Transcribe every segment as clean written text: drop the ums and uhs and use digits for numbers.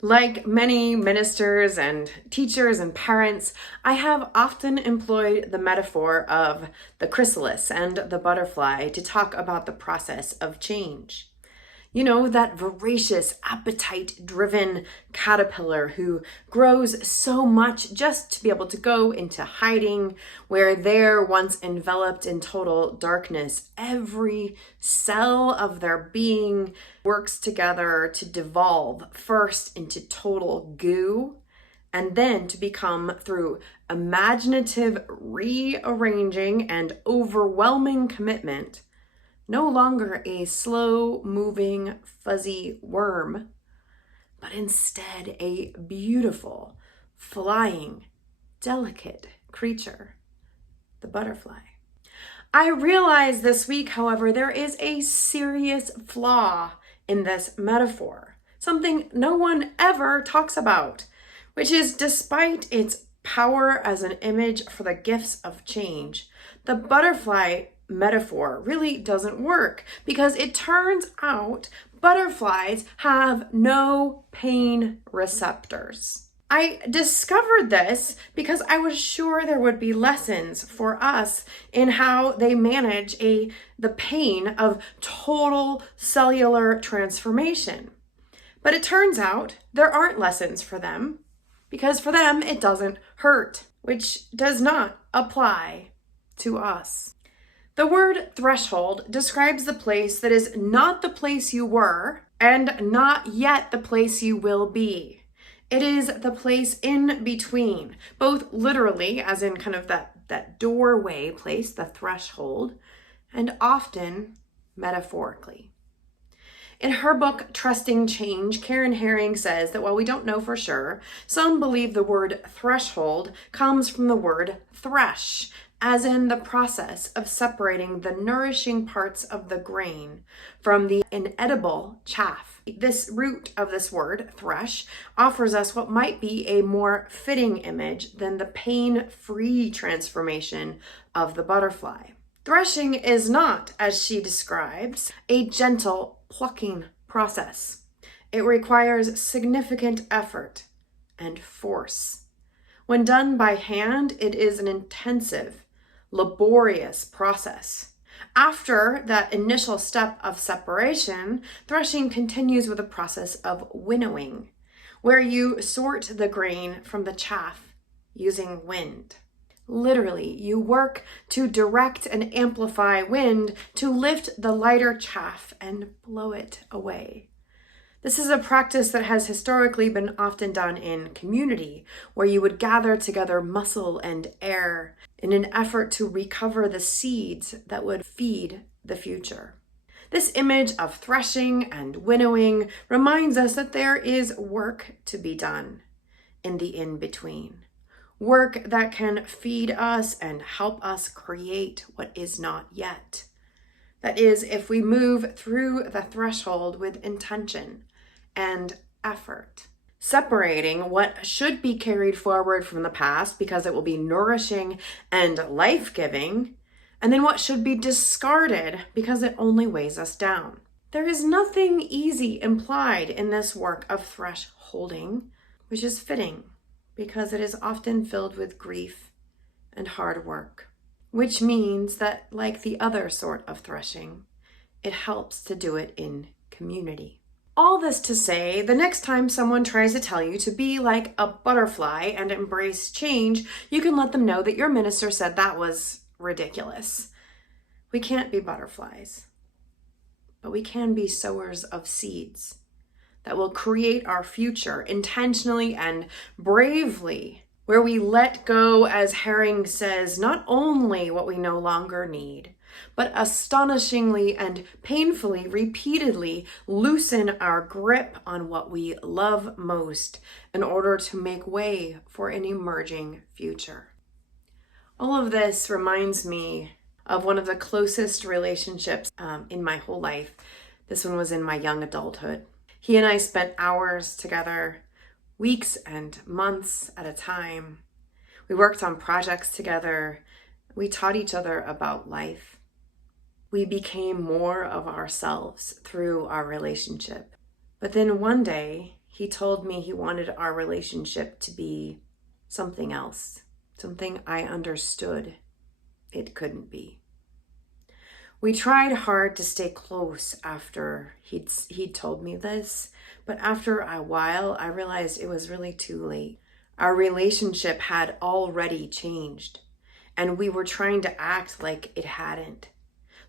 Like many ministers and teachers and parents, I have often employed the metaphor of the chrysalis and the butterfly to talk about the process of change. You know, that voracious, appetite-driven caterpillar who grows so much just to be able to go into hiding, where they're once enveloped in total darkness, every cell of their being works together to devolve first into total goo, and then to become, through imaginative rearranging and overwhelming commitment, no longer a slow-moving, fuzzy worm, but instead a beautiful, flying, delicate creature, the butterfly. I realize this week, however, there is a serious flaw in this metaphor, something no one ever talks about, which is, despite its power as an image for the gifts of change, the butterfly metaphor really doesn't work, because it turns out butterflies have no pain receptors. I discovered this because I was sure there would be lessons for us in how they manage the pain of total cellular transformation. But it turns out there aren't lessons for them, because for them it doesn't hurt, which does not apply to us. The word threshold describes the place that is not the place you were and not yet the place you will be. It is the place in between, both literally, as in kind of that doorway place, the threshold, and often metaphorically. In her book, Trusting Change, Karen Herring says that while we don't know for sure, some believe the word threshold comes from the word thresh, as in the process of separating the nourishing parts of the grain from the inedible chaff. This root of this word, thresh, offers us what might be a more fitting image than the pain-free transformation of the butterfly. Threshing is not, as she describes, a gentle plucking process. It requires significant effort and force. When done by hand, it is an intensive, laborious process. After that initial step of separation, threshing continues with a process of winnowing, where you sort the grain from the chaff using wind. Literally, you work to direct and amplify wind to lift the lighter chaff and blow it away. This is a practice that has historically been often done in community, where you would gather together muscle and air in an effort to recover the seeds that would feed the future. This image of threshing and winnowing reminds us that there is work to be done in the in-between. Work that can feed us and help us create what is not yet. That is, if we move through the threshold with intention and effort, separating what should be carried forward from the past because it will be nourishing and life-giving, and then what should be discarded because it only weighs us down. There is nothing easy implied in this work of thresholding, which is fitting because it is often filled with grief and hard work, which means that, like the other sort of threshing, it helps to do it in community. All this to say, the next time someone tries to tell you to be like a butterfly and embrace change, you can let them know that your minister said that was ridiculous. We can't be butterflies, but we can be sowers of seeds that will create our future intentionally and bravely, where we let go, as Herring says, not only what we no longer need, but astonishingly and painfully, repeatedly loosen our grip on what we love most in order to make way for an emerging future. All of this reminds me of one of the closest relationships in my whole life. This one was in my young adulthood. He and I spent hours together, weeks and months at a time. We worked on projects together. We taught each other about life. We became more of ourselves through our relationship. But then one day, he told me he wanted our relationship to be something else, something I understood it couldn't be. We tried hard to stay close after he'd told me this, but after a while, I realized it was really too late. Our relationship had already changed, and we were trying to act like it hadn't.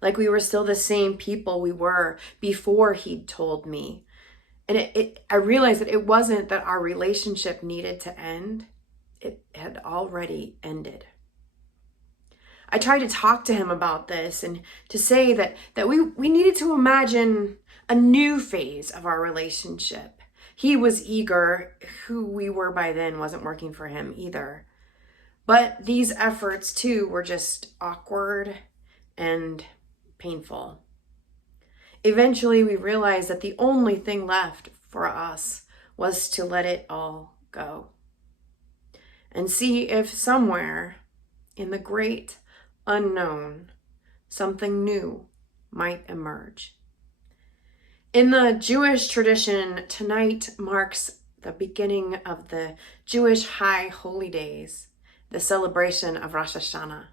Like we were still the same people we were before he'd told me. And I realized that it wasn't that our relationship needed to end. It had already ended. I tried to talk to him about this and to say that we needed to imagine a new phase of our relationship. He was eager. Who we were by then wasn't working for him either. But these efforts too were just awkward and painful. Eventually we realized that the only thing left for us was to let it all go and see if somewhere in the great unknown, something new might emerge. In the Jewish tradition, tonight marks the beginning of the Jewish High Holy Days, the celebration of Rosh Hashanah.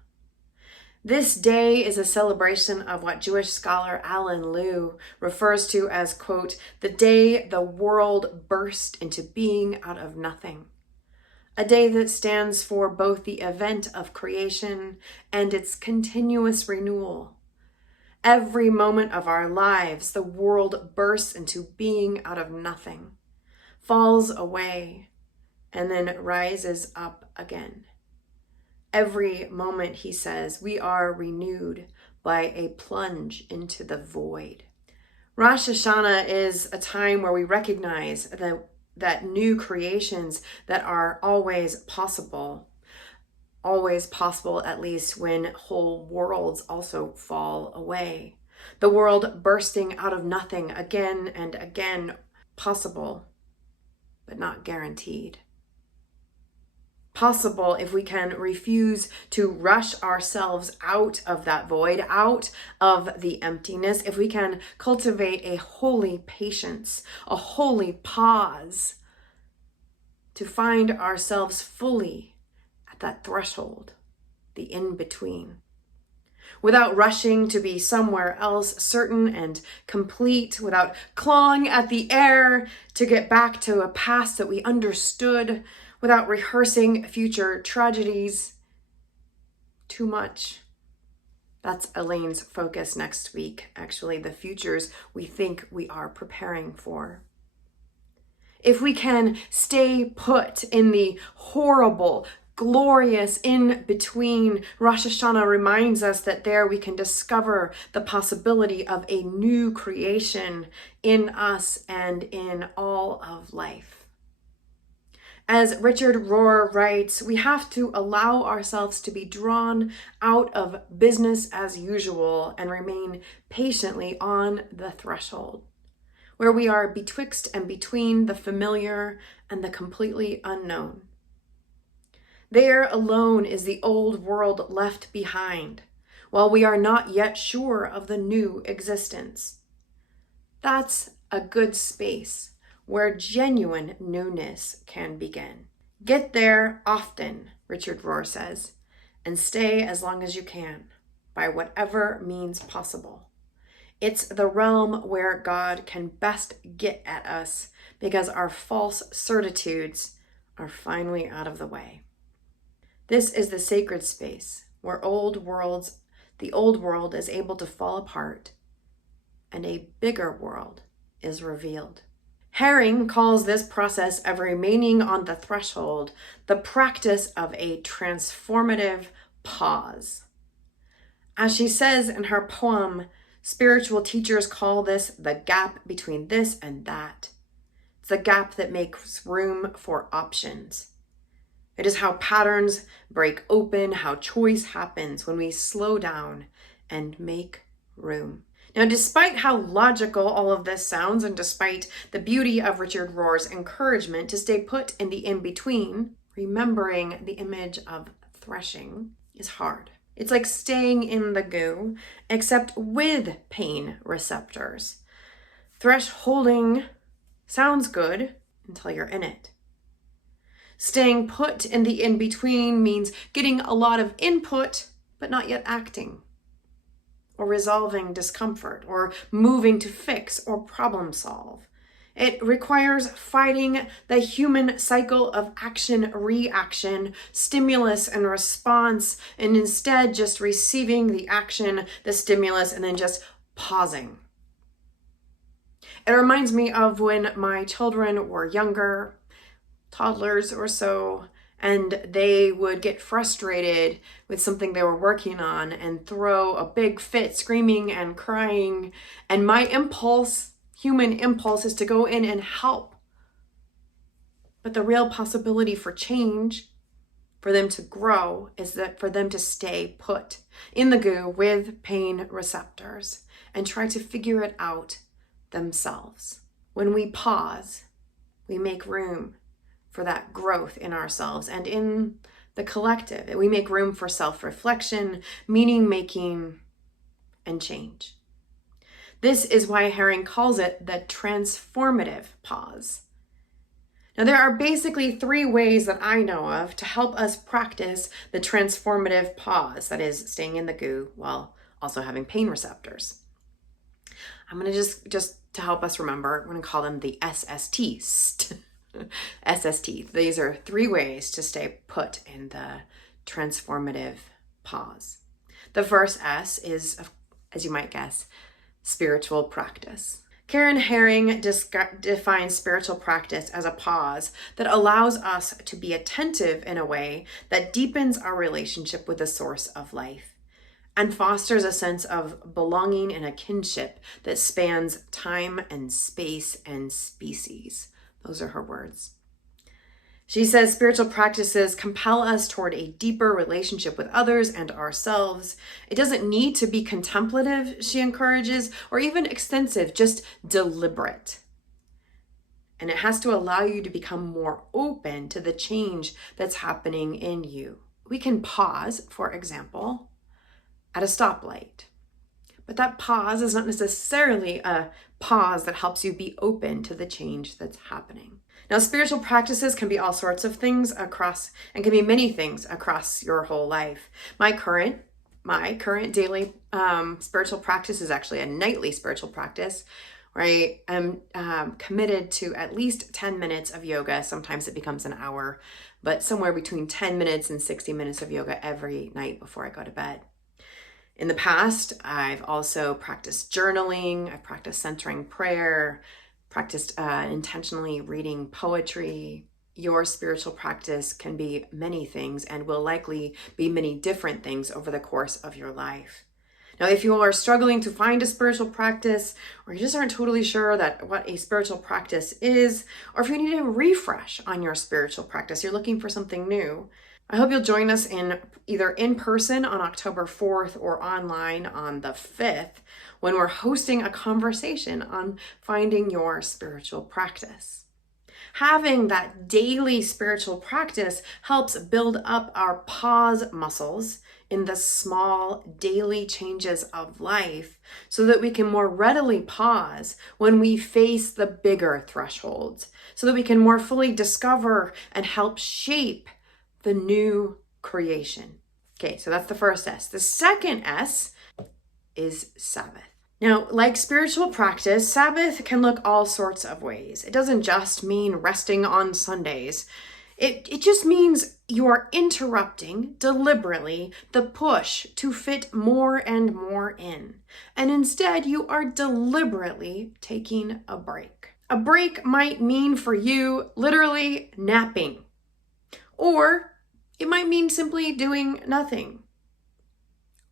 This day is a celebration of what Jewish scholar Alan Liu refers to as, quote, the day the world burst into being out of nothing. A day that stands for both the event of creation and its continuous renewal. Every moment of our lives, the world bursts into being out of nothing, falls away, and then rises up again. Every moment, he says, we are renewed by a plunge into the void. Rosh Hashanah is a time where we recognize that new creations that are always possible at least when whole worlds also fall away. The world bursting out of nothing again and again, possible, but not guaranteed. Possible if we can refuse to rush ourselves out of that void, out of the emptiness, if we can cultivate a holy patience, a holy pause to find ourselves fully at that threshold, the in-between. Without rushing to be somewhere else, certain and complete, without clawing at the air to get back to a past that we understood, without rehearsing future tragedies. Too much. That's Elaine's focus next week, actually, the futures we think we are preparing for. If we can stay put in the horrible, glorious in-between, Rosh Hashanah reminds us that there we can discover the possibility of a new creation in us and in all of life. As Richard Rohr writes, we have to allow ourselves to be drawn out of business as usual and remain patiently on the threshold, where we are betwixt and between the familiar and the completely unknown. There alone is the old world left behind, while we are not yet sure of the new existence. That's a good space where genuine newness can begin. Get there often, Richard Rohr says, and stay as long as you can, by whatever means possible. It's the realm where God can best get at us because our false certitudes are finally out of the way. This is the sacred space where the old world is able to fall apart and a bigger world is revealed. Herring calls this process of remaining on the threshold the practice of a transformative pause. As she says in her poem, spiritual teachers call this the gap between this and that. It's the gap that makes room for options. It is how patterns break open, how choice happens when we slow down and make room. Now, despite how logical all of this sounds, and despite the beauty of Richard Rohr's encouragement to stay put in the in-between, remembering the image of threshing is hard. It's like staying in the goo, except with pain receptors. Thresholding sounds good until you're in it. Staying put in the in-between means getting a lot of input, but not yet acting, or resolving discomfort, or moving to fix or problem solve. It requires fighting the human cycle of action, reaction, stimulus and response, and instead just receiving the action, the stimulus, and then just pausing. It reminds me of when my children were younger, toddlers or so, and they would get frustrated with something they were working on and throw a big fit, screaming and crying. And my impulse, human impulse, is to go in and help. But the real possibility for change, for them to grow, is that for them to stay put in the goo with pain receptors and try to figure it out themselves. When we pause, we make room for that growth in ourselves and in the collective. We make room for self-reflection, meaning-making, and change. This is why Herring calls it the transformative pause. Now, there are basically 3 ways that I know of to help us practice the transformative pause, that is, staying in the goo while also having pain receptors. I'm going to just to help us remember, I'm going to call them the SSTs. SST. These are 3 ways to stay put in the transformative pause. The first S is, as you might guess, spiritual practice. Karen Herring defines spiritual practice as a pause that allows us to be attentive in a way that deepens our relationship with the source of life and fosters a sense of belonging and a kinship that spans time and space and species. Those are her words. She says spiritual practices compel us toward a deeper relationship with others and ourselves. It doesn't need to be contemplative, she encourages, or even extensive, just deliberate. And it has to allow you to become more open to the change that's happening in you. We can pause, for example, at a stoplight. But that pause is not necessarily a pause that helps you be open to the change that's happening. Now, spiritual practices can be all sorts of things and can be many things across your whole life. My current daily spiritual practice is actually a nightly spiritual practice where I am committed to at least 10 minutes of yoga. Sometimes it becomes an hour, but somewhere between 10 minutes and 60 minutes of yoga every night before I go to bed. In the past, I've also practiced journaling, I've practiced centering prayer, practiced intentionally reading poetry. Your spiritual practice can be many things and will likely be many different things over the course of your life. Now, if you are struggling to find a spiritual practice, or you just aren't totally sure that what a spiritual practice is, or if you need a refresh on your spiritual practice, you're looking for something new, I hope you'll join us either in person on October 4th or online on the 5th when we're hosting a conversation on finding your spiritual practice. Having that daily spiritual practice helps build up our pause muscles in the small daily changes of life so that we can more readily pause when we face the bigger thresholds, so that we can more fully discover and help shape the new creation. Okay, so that's the first S. The second S is Sabbath. Now, like spiritual practice, Sabbath can look all sorts of ways. It doesn't just mean resting on Sundays. It just means you are interrupting deliberately the push to fit more and more in. And instead, you are deliberately taking a break. A break might mean for you literally napping. Or it might mean simply doing nothing.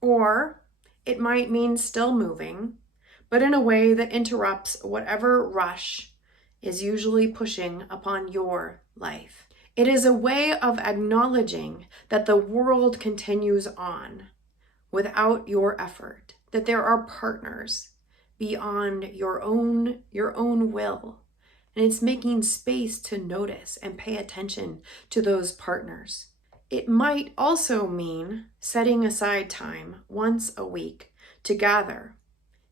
Or it might mean still moving, but in a way that interrupts whatever rush is usually pushing upon your life. It is a way of acknowledging that the world continues on without your effort, that there are partners beyond your own will. And it's making space to notice and pay attention to those partners. It might also mean setting aside time once a week to gather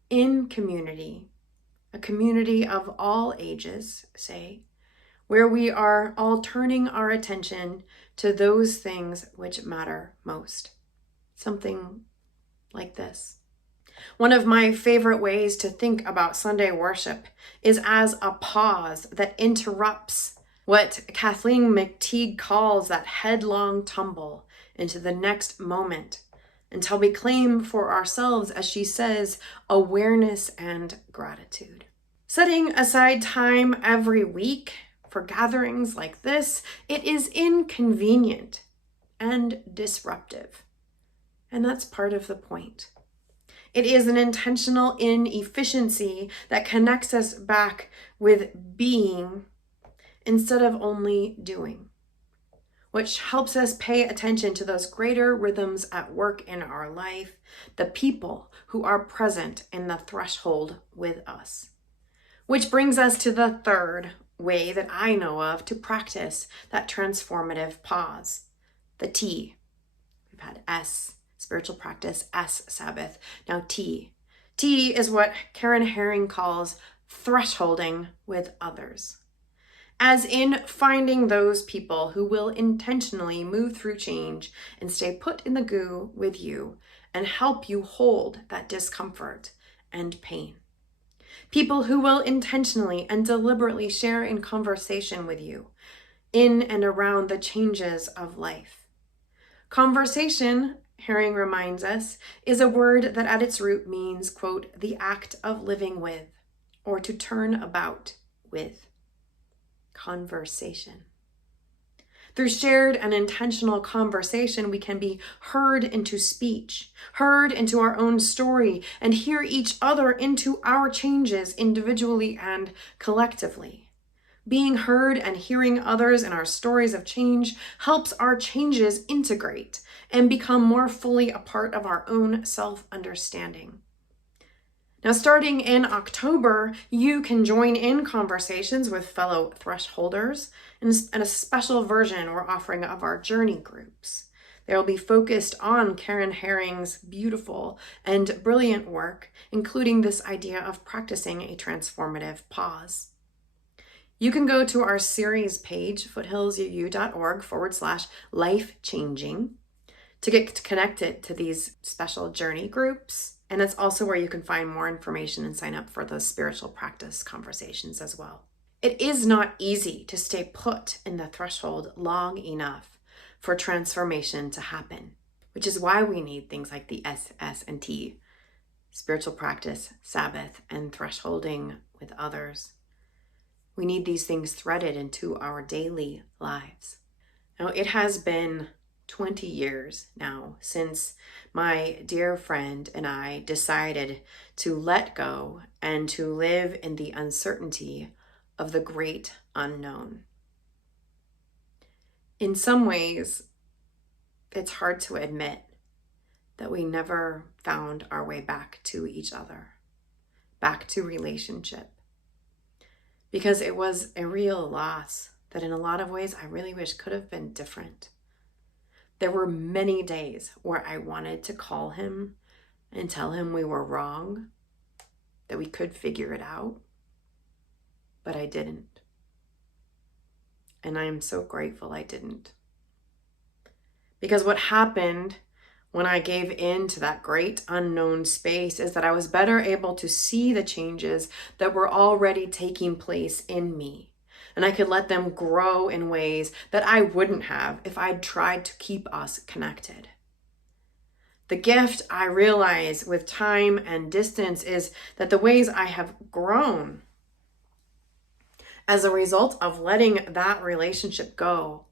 in community, a community of all ages, say, where we are all turning our attention to those things which matter most. Something like this. One of my favorite ways to think about Sunday worship is as a pause that interrupts what Kathleen McTeague calls that headlong tumble into the next moment, until we claim for ourselves, as she says, awareness and gratitude. Setting aside time every week for gatherings like this, it is inconvenient and disruptive. And that's part of the point. It is an intentional inefficiency that connects us back with being instead of only doing, which helps us pay attention to those greater rhythms at work in our life, the people who are present in the threshold with us. Which brings us to the third way that I know of to practice that transformative pause, the T. We've had S, spiritual practice, S, Sabbath, now T. T is what Karen Herring calls thresholding with others. As in finding those people who will intentionally move through change and stay put in the goo with you and help you hold that discomfort and pain. People who will intentionally and deliberately share in conversation with you in and around the changes of life. Conversation, Herring reminds us, is a word that at its root means, quote, the act of living with, or to turn about with. Conversation. Through shared and intentional conversation, we can be heard into speech, heard into our own story, and hear each other into our changes individually and collectively. Being heard and hearing others in our stories of change helps our changes integrate and become more fully a part of our own self-understanding. Now, starting in October, you can join in conversations with fellow thresholders in a special version we're offering of our journey groups. They will be focused on Karen Herring's beautiful and brilliant work, including this idea of practicing a transformative pause. You can go to our series page, foothillsuu.org/life-changing, to get connected to these special journey groups. And that's also where you can find more information and sign up for those spiritual practice conversations as well. It is not easy to stay put in the threshold long enough for transformation to happen, which is why we need things like the S, and T, spiritual practice, Sabbath, and thresholding with others. We need these things threaded into our daily lives. Now, it has been 20 years now since my dear friend and I decided to let go and to live in the uncertainty of the great unknown. In some ways, it's hard to admit that we never found our way back to each other, back to relationship, because it was a real loss that in a lot of ways I really wish could have been different. There were many days where I wanted to call him and tell him we were wrong, that we could figure it out, but I didn't. And I am so grateful I didn't. Because what happened when I gave in to that great unknown space is that I was better able to see the changes that were already taking place in me. And I could let them grow in ways that I wouldn't have if I'd tried to keep us connected. The gift I realize with time and distance is that the ways I have grown as a result of letting that relationship go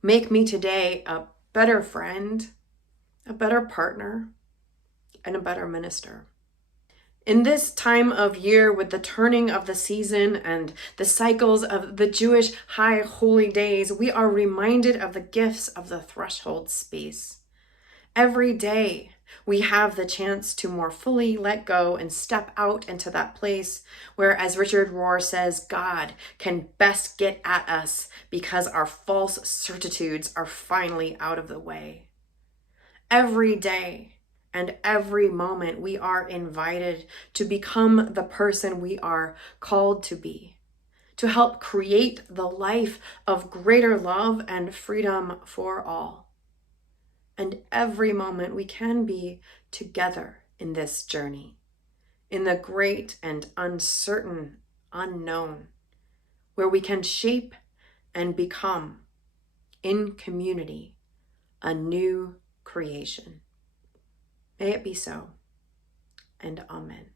make me today a better friend, a better partner, and a better minister. In this time of year, with the turning of the season and the cycles of the Jewish high holy days, we are reminded of the gifts of the threshold space. Every day, we have the chance to more fully let go and step out into that place where, as Richard Rohr says, God can best get at us because our false certitudes are finally out of the way. Every day, and every moment, we are invited to become the person we are called to be, to help create the life of greater love and freedom for all. And every moment we can be together in this journey, in the great and uncertain unknown, where we can shape and become, in community, a new creation. May it be so, and amen.